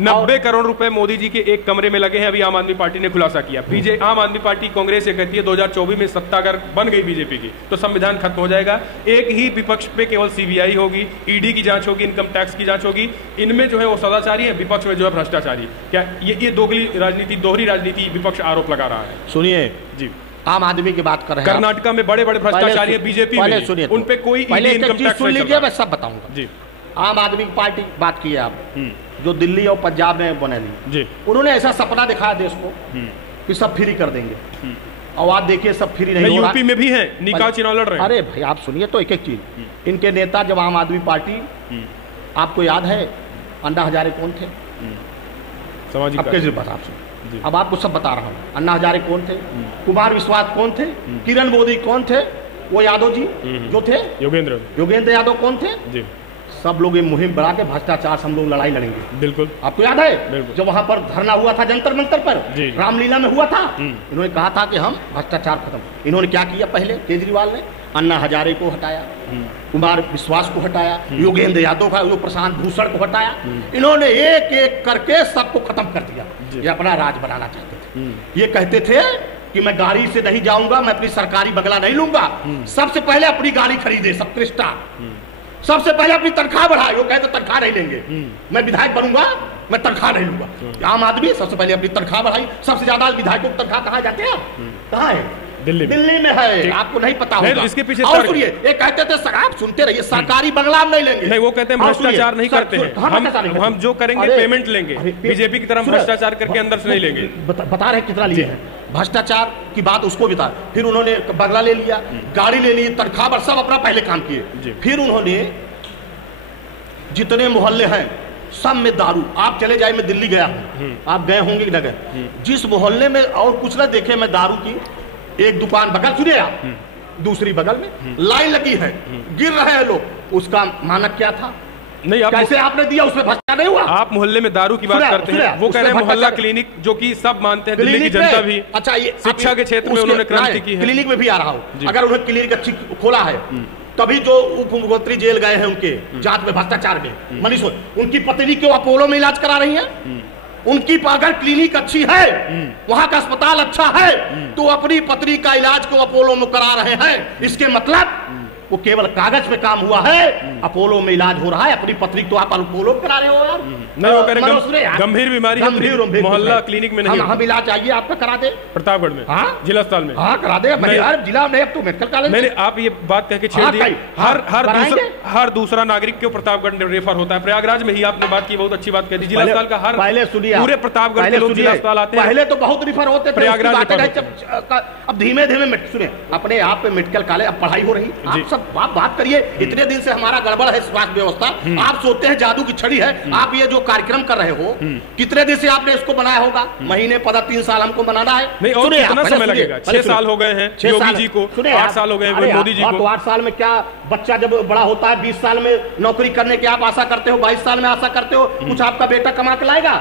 90 करोड़ रुपए मोदी जी के एक कमरे में लगे हैं, अभी आम आदमी पार्टी ने खुलासा किया। आम आदमी पार्टी, कांग्रेस ये कहती है 2024 में सत्ता अगर बन गई बीजेपी की तो संविधान खत्म हो जाएगा। एक ही विपक्ष पे केवल सीबीआई होगी, ईडी की जांच होगी, इनकम टैक्स की जांच होगी। में जो है वो सदाचारी है, विपक्ष में जो है भ्रष्टाचारी। क्या ये दोगली राजनीति, दोहरी राजनीति विपक्ष आरोप लगा रहा है? सुनिए जी, आम आदमी की बात कर रहे हैं। कर्नाटका में बड़े बड़े भ्रष्टाचारी है बीजेपी में, सुनिए, उन पे कोई इनकम टैक्स सुन लीजिए, मैं सब बताऊंगा जी। आम आदमी की पार्टी बात की है आप, जो दिल्ली और पंजाब में बने जी, उन्होंने ऐसा सपना दिखाया देश को कि सब फ्री कर देंगे, और आप देखिए सब फ्री नहीं हो रहा। यूपी में भी है, निकाह चुनाव लड़ रहे हैं। अरे भाई आप सुनिए तो एक एक चीज, इनके नेता जब आम आदमी पार्टी, आपको याद है अन्ना हजारे कौन थे? केजरीवाल साहब से। अब आपको सब बता रहा हूँ, अन्ना हजारे कौन थे, कुमार विश्वास कौन थे, किरण मोदी कौन थे, वो यादव जी जो थे, योगेंद्र यादव कौन थे जी। सब लोग ये मुहिम बढ़ा के भ्रष्टाचार से हम लोग लड़ाई लड़ेंगे। बिल्कुल, आपको याद है जब वहां पर धरना हुआ था जंतर मंतर पर, रामलीला में हुआ था, इन्होंने कहा था कि हम भ्रष्टाचार खत्म। इन्होंने क्या किया? पहले केजरीवाल ने अन्ना हजारे को हटाया, कुमार विश्वास को हटाया, योगेंद्र यादव का जो प्रशांत भूषण को हटाया। इन्होंने एक एक करके सबको खत्म कर दिया। ये अपना राज बनाना चाहते थे। ये कहते थे कि मैं गाड़ी से नहीं जाऊंगा, मैं अपनी सरकारी बंगला नहीं लूंगा, सबसे पहले अपनी गाड़ी खरीदे, सब क्रिस्टा, सबसे पहले अपनी तनख्वाह बढ़ाए। वो कहते तनख्वाह नहीं लेंगे, मैं विधायक बनूंगा, मैं तनख्वाह नहीं लूंगा। आम आदमी सबसे पहले अपनी तनख्वाह बढ़ाई। सबसे ज्यादा विधायकों की तनख्वाह कहाँ जाते हैं? कहाँ है? दिल्ली में है, आपको नहीं पता होगा। इसके पीछे और सुनिए, ये कहते थे, आप सुनते रहिए, सरकारी बंगला हम नहीं लेंगे। नहीं, वो कहते हैं भ्रष्टाचार नहीं करते हैं, हम जो करेंगे पेमेंट लेंगे, बीजेपी की तरह भ्रष्टाचार करके अंदर से नहीं लेंगे। बता रहे कितना लिए हैं भ्रष्टाचार की बात, उसको बता। फिर उन्होंने बंगला ले लिया, गाड़ी ले ली, तनख्वाह पर सब अपना पहले काम किए। फिर उन्होंने जितने मोहल्ले हैं सब में दारू, आप चले जाए, मैं दिल्ली गया हूँ, आप गए होंगे कि न गए, जिस मोहल्ले में और कुछ ना देखे मैं दारू की एक दुकान बगल, सुनिए आप, दूसरी बगल में लाइन लगी है, गिर रहे हैं लोग। उसका मानक क्या था? नहीं, कैसे आपने दिया, उसमें भ्रष्टाचार नहीं हुआ? आप मोहल्ले में दारू की बात करते हैं, वो कह रहे हैं मोहल्ला क्लिनिक, जो कि सब मानते हैं, दिल्ली की जनता भी। अच्छा, ये शिक्षा के क्षेत्र में उन्होंने क्रांति की है। क्लिनिक में भी आ रहा हूँ, अगर उन्होंने क्लिनिक अच्छी खोला है, तभी जो उप मुख्यमंत्री जेल गए हैं उनके जांच में भ्रष्टाचार में, मनीष, उनकी पत्नी क्यों अपोलो में इलाज करा रही है? उनकी अगर क्लिनिक अच्छी है, वहां का अस्पताल अच्छा है, तो अपनी पत्नी का इलाज को अपोलो में करा रहे हैं। इसके मतलब वो केवल कागज पे काम हुआ है, अपोलो में इलाज हो रहा है, अपनी पत्नी तो आप अपोलो करा रहे हो यार। नहीं, वो कह रहे हैं गंभीर बीमारी, मोहल्ला क्लिनिक में नहीं, हम इलाज चाहिए आपका करा दे, प्रतापगढ़ में, हाँ जिला अस्पताल में, हाँ करा दे यार, जिला में अब तो मेडिकल कॉलेज। मैंने आप ये बात कह के छेड़ दी, हर दूसरा नागरिक क्यों प्रतापगढ़ रेफर होता है? प्रयागराज में ही आपने बात की, बहुत अच्छी बात कह दी। जिला अस्पताल का हर, पहले सुनिए, पूरे प्रतापगढ़ के लोग जिला अस्पताल आते हैं, पहले तो बहुत रिफर होते थे, प्रयागराज। अब धीमे धीमे सुनिए, अपने आप पे मेडिकल कॉलेज अब पढ़ाई हो रही, आप सब आप बात करिए। इतने दिन से हमारा गड़बड़ है स्वास्थ्य व्यवस्था, आप सोचते हैं जादू की छड़ी है। आप ये जो कार्यक्रम कर रहे हो, कितने दिन से आपने इसको बनाया होगा? महीने 3 साल हमको बनाना है। नहीं, और कितना समय लगेगा? 6 साल हो गए हैं योगी जी को, 8 साल हो गए मोदी जी को। 8 साल में क्या बच्चा जब बड़ा होता है 20 साल में नौकरी करने की आप आशा करते हो, 22 साल में आशा करते हो कुछ आपका बेटा कमा के लाएगा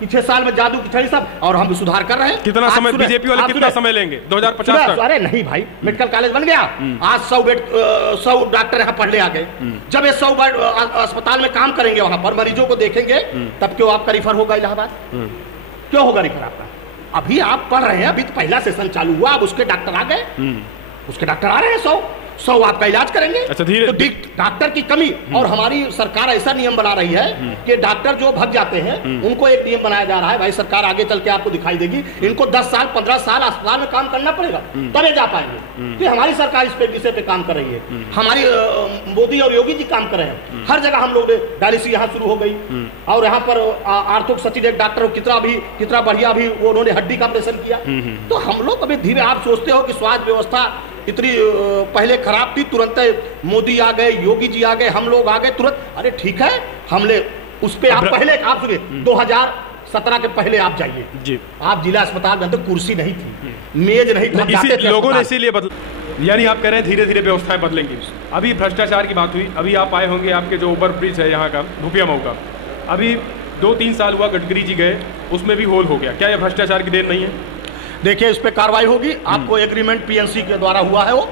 कि 6 साल में जादू की छड़ी सब? और हम भी सुधार कर रहे हैं। कितना समय बीजेपी वाले कितना समय लेंगे? 2050 तक? अरे नहीं भाई, मेडिकल कॉलेज बन गया, आज 100 डॉक्टर यहाँ पढ़ने आ गए। जब ये 100 अस्पताल में काम करेंगे, वहां पर मरीजों को देखेंगे, तब क्यों आपका रिफर होगा इलाहाबाद? क्यों होगा रिफर आपका? अभी आप पढ़ रहे हैं, अभी तो पहला सेशन चालू हुआ, अब उसके डॉक्टर आ गए, उसके डॉक्टर आ रहे हैं 100 आपका इलाज करेंगे। अच्छा, धीरे तो डॉक्टर की कमी, और हमारी सरकार ऐसा नियम बना रही है कि डॉक्टर जो भाग जाते हैं उनको एक नियम बनाया जा रहा है, भाई सरकार आगे चल के आपको दिखाई देगी, इनको 10 साल 15 साल अस्पताल में काम करना पड़ेगा तब ये जा पाएंगे। तो हमारी सरकार इस विषय पे काम कर रही है, हमारी मोदी और योगी जी काम कर रहे हैं। हर जगह हम लोग डायलिसिस यहाँ शुरू हो गई, और यहाँ पर आर्थो सचिव एक डॉक्टर कितना बढ़िया भी उन्होंने हड्डी का ऑपरेशन किया। तो हम लोग अभी धीरे, आप सोचते हो कि स्वास्थ्य व्यवस्था इतनी पहले खराब थी, तुरंत मोदी आ गए, योगी जी आ गए, हम लोग आ गए तुरंत। अरे ठीक है, हमने उस पे आप पहले आप सुनिए, 2017 के पहले आप जाइए जी, आप जिला अस्पताल में तो कुर्सी नहीं थी, मेज नहीं था, लोगों ने इसीलिए यानी आप कह रहे हैं धीरे धीरे व्यवस्थाएं बदलेंगी। अभी भ्रष्टाचार की बात हुई, अभी आप आए होंगे, आपके जो ओवर ब्रिज है यहाँ का भूपिया मऊ का, अभी 2-3 साल हुआ गडकरी जी गए, उसमें भी होल हो गया। क्या यह भ्रष्टाचार की देन नहीं है? देखिए, इस पे कार्रवाई होगी। आपको एग्रीमेंट पीएनसी के द्वारा हुआ है वो,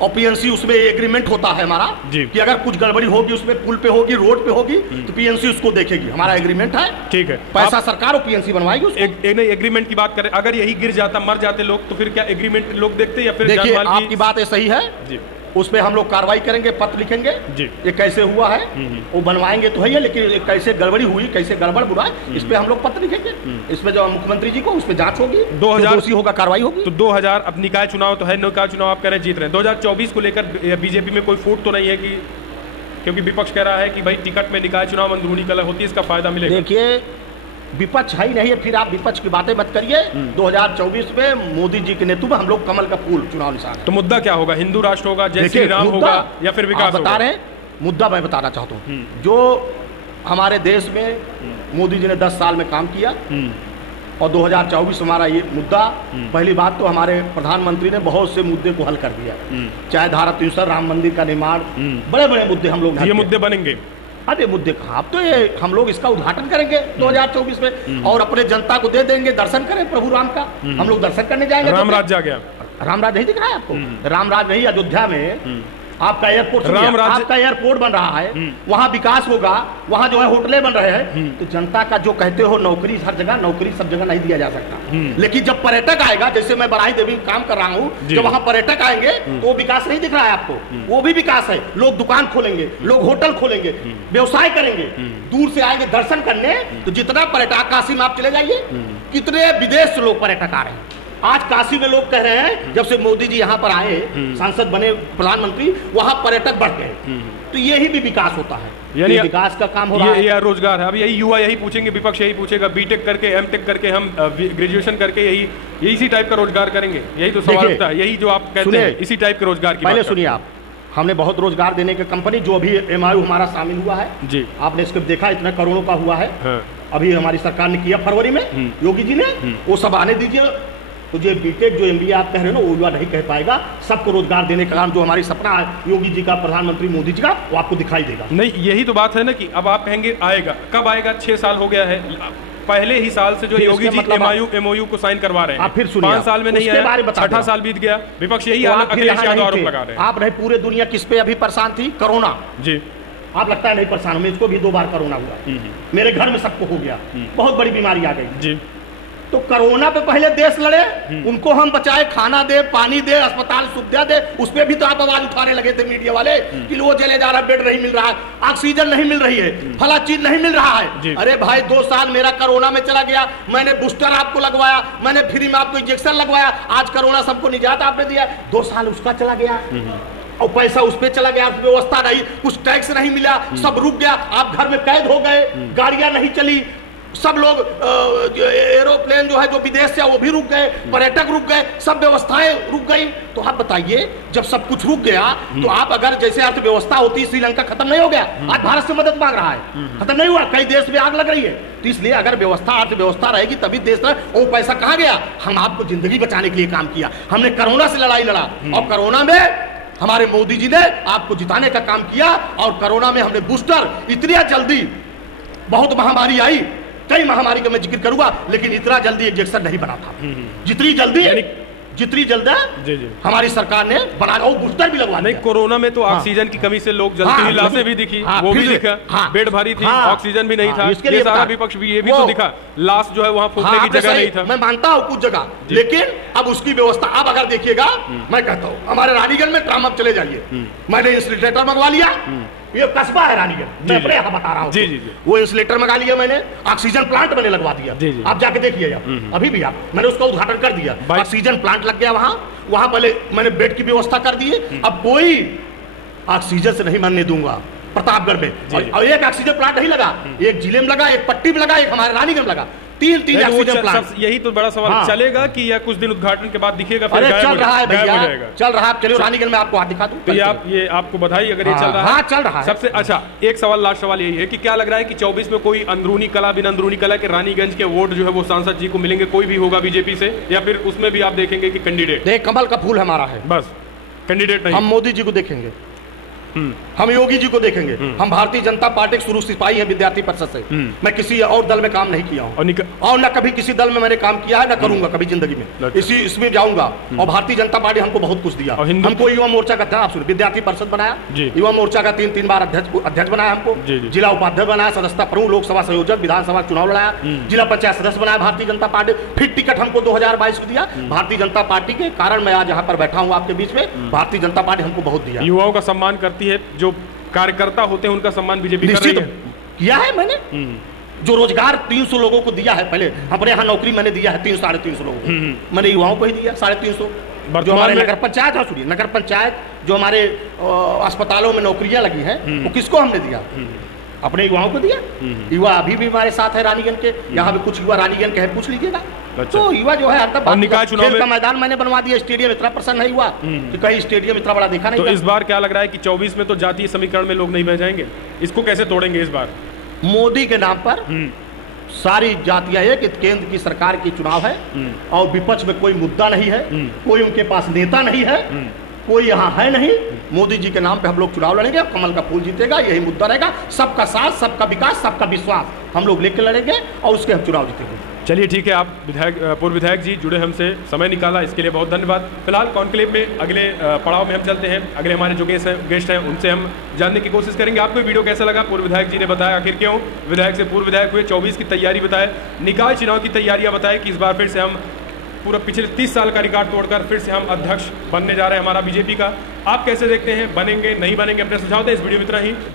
और पीएनसी उसमें एग्रीमेंट होता है हमारा कि अगर कुछ गड़बड़ी होगी उसमें, पुल पे होगी, रोड पे होगी, तो पीएनसी उसको देखेगी। हमारा एग्रीमेंट है, ठीक है, पैसा सरकार और पीएनसी बनवाएगी उसको। एग्रीमेंट की बात करें, अगर यही गिर जाता, मर जाते लोग, तो फिर क्या एग्रीमेंट लोग देखते या फिर? देखिए, आपकी बात ये सही है जी, उसमें हम लोग कार्रवाई करेंगे, पत्र लिखेंगे जी, ये कैसे हुआ है वो बनवाएंगे तो है, लेकिन कैसे गड़बड़ी हुई, कैसे गड़बड़ बुरा, इस पे हम लोग पत्र लिखेंगे। इसमें जो मुख्यमंत्री जी को उस पे जांच होगी, 2000 दोषी होगा कार्रवाई होगी। तो 2000 अब निकाय चुनाव तो है, निकाय चुनाव आप कह रहे हैं जीत रहे हैं, 2024 को लेकर बीजेपी में कोई फूट तो नहीं है कि, क्योंकि विपक्ष कह रहा है कि भाई टिकट में निकाय चुनाव अंदरूनी कलह होती है, इसका फायदा मिलेगा? देखिए, विपक्ष है ही नहीं है, फिर आप विपक्ष की बातें मत करिए। 2024 में मोदी जी के नेतृत्व में हम लोग कमल का फूल चुनाव निशान। तो मुद्दा क्या होगा? हिंदू राष्ट्र होगा, जय श्री राम होगा, या फिर विकास होगा? बता रहे हैं मुद्दा, मैं बताना चाहता हूँ। जो हमारे देश में मोदी जी ने 10 साल में काम किया, और 2024 हमारा ये मुद्दा, पहली बात तो हमारे प्रधानमंत्री ने बहुत से मुद्दे को हल कर दिया, चाहे धारा 370, राम मंदिर का निर्माण, बड़े बड़े मुद्दे हम लोग, ये मुद्दे बनेंगे। अब ये मुद्दे कहाँ, अब तो ये हम लोग इसका उद्घाटन करेंगे 2024 में, और अपने जनता को दे देंगे, दर्शन करें प्रभु राम का। हम लोग दर्शन करने जाएंगे। रामराज आ गया, रामराज नहीं दिख रहा है आपको? रामराज नहीं, अयोध्या में आपका एयरपोर्ट, आपका एयरपोर्ट बन रहा है, वहाँ विकास होगा, वहाँ जो है होटलें बन रहे हैं। तो जनता का जो कहते हो नौकरी हर जगह, नौकरी सब जगह नहीं दिया जा सकता, लेकिन जब पर्यटक आएगा, जैसे मैं बड़ाई देवी में काम कर रहा हूँ, जब वहाँ पर्यटक आएंगे तो वो विकास नहीं दिख रहा है आपको, वो भी विकास है। लोग दुकान खोलेंगे, लोग होटल खोलेंगे, व्यवसाय करेंगे, दूर से आएंगे दर्शन करने। तो जितना पर्यटक, काशी में आप चले जाइए, कितने विदेश से लोग पर्यटक आ रहे हैं। आज काशी में लोग कह रहे हैं, जब से मोदी जी यहाँ पर आए, सांसद बने, प्रधानमंत्री, वहाँ पर्यटक बढ़ गए। तो यही भी विकास होता है, यानी विकास का काम हो रहा है। ये रोजगार है। अब यही युवा यही पूछेंगे, विपक्ष यही पूछेगा, बीटेक करके, एमटेक करके, हम ग्रेजुएशन करके यही इसी टाइप का रोजगार करेंगे, यही तो सवाल होता है। यही जो आप कहते हैं, इसी टाइप के रोजगार की पहले सुनिए आप, हमने बहुत रोजगार देने की कंपनी, जो अभी MIU हमारा शामिल हुआ है जी, आपने इसको देखा, इतना करोड़ों का हुआ है। अभी हमारी सरकार ने किया फरवरी में, योगी जी ने, वो सब आने दीजिए। तो जो बीटेक, जो MBA आप कह रहे हो ना, वो युवा नहीं कह पाएगा। सबको रोजगार देने का काम, जो हमारी सपना है योगी जी का, प्रधानमंत्री मोदी जी का, वो आपको दिखाई देगा। नहीं, यही तो बात है ना, कि अब आप कहेंगे आएगा, कब आएगा? 6 साल हो गया है, पहले ही साल से जो योगी जी MOU को साइन करवा रहे हैं, फिर 5 साल में नहीं है, 6ठा साल बीत गया, विपक्ष यही अखिलेश यादव आरोप लगा रहे हैं। आप नहीं, पूरे दुनिया किस पे अभी परेशान थी? कोरोना जी। आप लगता है नहीं परेशान, मुझको भी 2 बार कोरोना हुआ, मेरे घर में सबको हो गया, बहुत बड़ी बीमारी आ गई जी। तो कोरोना पे पहले देश लड़े, उनको हम बचाए, खाना दे, पानी दे, अस्पताल सुविधा दे, उस पे भी तो आप आवाज उठाने लगे थे मीडिया वाले कि वो चले जा रहा है, बेड नहीं मिल रहा है, ऑक्सीजन नहीं मिल रही है, फला चीज नहीं मिल रहा है। अरे भाई, 2 साल मेरा कोरोना में चला गया, मैंने बूस्टर आपको लगवाया, मैंने फ्री में आपको इंजेक्शन लगवाया, आज कोरोना सबको निजात आपने दिया, 2 साल उसका चला गया, और पैसा उस पे चला गया, व्यवस्था नहीं, कुछ टैक्स नहीं मिला, सब रुक गया, आप घर में कैद हो गए, गाड़ियां नहीं चली, सब लोग एरोप्लेन जो है जो विदेश से वो भी रुक गए, पर्यटक रुक गए, सब व्यवस्थाएं रुक गई। तो आप बताइए, जब सब कुछ रुक गया तो आप अगर जैसे अर्थव्यवस्था होती, श्रीलंका खत्म नहीं हो गया, आज भारत से मदद मांग रहा है, खत्म नहीं हुआ, कई देश में आग लग रही है। तो इसलिए अगर व्यवस्था अर्थव्यवस्था रहेगी तभी देश रहे। वो पैसा कहाँ गया? हम आपको जिंदगी बचाने के लिए काम किया, हमने कोरोना से लड़ाई लड़ा और कोरोना में हमारे मोदी जी ने आपको जिताने का काम किया। और कोरोना में हमने बूस्टर इतनी जल्दी, बहुत महामारी आई, कई महामारी का मैं जिक्र करूंगा, लेकिन इतना जल्दी इंजेक्शन नहीं बना था जितनी जल्दी हमारी सरकार ने बनाया। वो बूस्टर भी लगवा नहीं, कोरोना में तो ऑक्सीजन की कमी से लोग जलती हुई लाशें भी दिखी, वो भी दिखा, बेड भारी थी, ऑक्सीजन भी नहीं था, ये सारा विपक्ष भी ये भी तो दिखा, लाश जो है वहाँ फूकने की जगह नहीं था। मैं मानता हूँ कुछ जगह, लेकिन अब उसकी व्यवस्था अब अगर देखिएगा, मैं कहता हूँ हमारे रानीगंज में ट्राम, अब चले जाइए, मैंने इंसुलेटर मंगवा लिया, ये कस्बा है रानीगंज, मैं अपने यहाँ बता रहा हूँ, वो इंसुलेटर मंगा लिया मैंने, ऑक्सीजन प्लांट मैंने लगवा दिया, आप जाके देखिए अभी भी आप, मैंने उसका उद्घाटन कर दिया, ऑक्सीजन प्लांट लग गया वहां पहले मैंने बेड की व्यवस्था कर दी है। अब कोई ऑक्सीजन से नहीं मरने दूंगा प्रतापगढ़ में। और एक ऑक्सीजन प्लांट नहीं लगा, एक जिले में लगा, एक पट्टी में लगा, एक हमारे रानीगंज में लगा, तीन ऑक्सीजन प्लांट। यही तो बड़ा सवाल, चलेगा कि या कुछ दिन उद्घाटन के बाद दिखेगा? अरे चल रहा है भैया, चल रहा है, चलिए रानीगंज में आपको हाथ दिखा दूं। तो ये आपको बधाई अगर ये चल रहा है। हाँ, चल रहा है। सबसे अच्छा एक सवाल, लास्ट सवाल यही है कि क्या लग रहा है कि 24 में कोई अंदरूनी कला, बिन अंदरूनी कला के रानीगंज के वोट जो है वो सांसद जी को मिलेंगे, कोई भी होगा बीजेपी से, या फिर उसमें भी आप देखेंगे कि कैंडिडेट? देख, कमल का फूल हमारा है, बस कैंडिडेट नहीं। हम मोदी जी को देखेंगे, हम योगी जी को देखेंगे, हम भारतीय जनता पार्टी के शुरू सिपाही है विद्यार्थी परिषद से, मैं किसी और दल में काम नहीं किया हूँ और न कभी किसी दल में मैंने काम किया है, न करूंगा कभी जिंदगी में, इसमें जाऊंगा। और भारतीय जनता पार्टी हमको बहुत कुछ दिया, हमको युवा मोर्चा का अध्यक्ष, विद्यार्थी परिषद बनाया, युवा मोर्चा का 3 बार अध्यक्ष बनाया, हमको जिला उपाध्यक्ष बनाया, सदस्यता प्रमुख, लोकसभा संयोजक, विधानसभा चुनाव लड़ाया, जिला पंचायत सदस्य बनाया भारतीय जनता पार्टी, फिर टिकट हमको 2022 को दिया। भारतीय जनता पार्टी के कारण मैं आज यहाँ पर बैठा हूँ आपके बीच में, भारतीय जनता पार्टी हमको बहुत दिया। युवाओं का सम्मान करती है, जो कार्यकर्ता होते हैं उनका सम्मान बीजेपी कर रही है। किया है मैंने, जो रोजगार 300 लोगों को दिया है, पहले अपने यहाँ नौकरी मैंने दिया है 300-350 लोगों को, मैंने युवाओं को ही दिया 350। जो हमारे नगर पंचायत है, सुनिए, नगर पंचायत जो हमारे अस्पतालों में नौकरियां लगी हैं, वो किसको हमने दिया? अपने युवाओं को दिया। युवा अभी भी हमारे साथ है रानीगंज के, यहाँ भी कुछ युवा रानीगंज के है, पूछ लीजिएगा। तो युवा जो है खेल का मैदान मैंने बनवा दिया, स्टेडियम इतना प्रसन्न नहीं हुआ कि कहीं स्टेडियम इतना बड़ा देखा नहीं। तो इस बार क्या लग रहा है कि 24 में तो जातीय समीकरण में लोग नहीं बह जाएंगे, इसको कैसे तोड़ेंगे इस बार? मोदी के नाम पर सारी जातियां एक, केंद्र की सरकार की चुनाव है और विपक्ष में कोई मुद्दा नहीं है, कोई उनके पास नेता नहीं है, कोई यहाँ है नहीं। मोदी जी के नाम पे हम लोग चुनाव लड़ेंगे, कमल का फूल जीतेगा, यही मुद्दा रहेगा। सबका साथ, सबका विकास, सबका विश्वास हम लोग लेकर लड़ेंगे और उसके हम चुनाव जीतेंगे। चलिए ठीक है, आप पूर्व विधायक जी जुड़े हमसे, समय निकाला, इसके लिए बहुत धन्यवाद। फिलहाल कॉन्क्लेव में अगले पड़ाव में हम चलते हैं, अगले हमारे जो गेस्ट हैं उनसे हम जानने की कोशिश करेंगे। आपको वीडियो कैसा लगा? पूर्व विधायक जी ने बताया आखिर क्यों विधायक से पूर्व विधायक हुए, 24 की तैयारी बताए, निकाय चुनाव की तैयारियाँ बताए कि इस बार फिर से हम पूरा पिछले 30 साल का रिकॉर्ड तोड़कर फिर से हम अध्यक्ष बनने जा रहे हैं हमारा बीजेपी का। आप कैसे देखते हैं, बनेंगे नहीं बनेंगे? अपने सुझाव दें। इस वीडियो में इतना ही।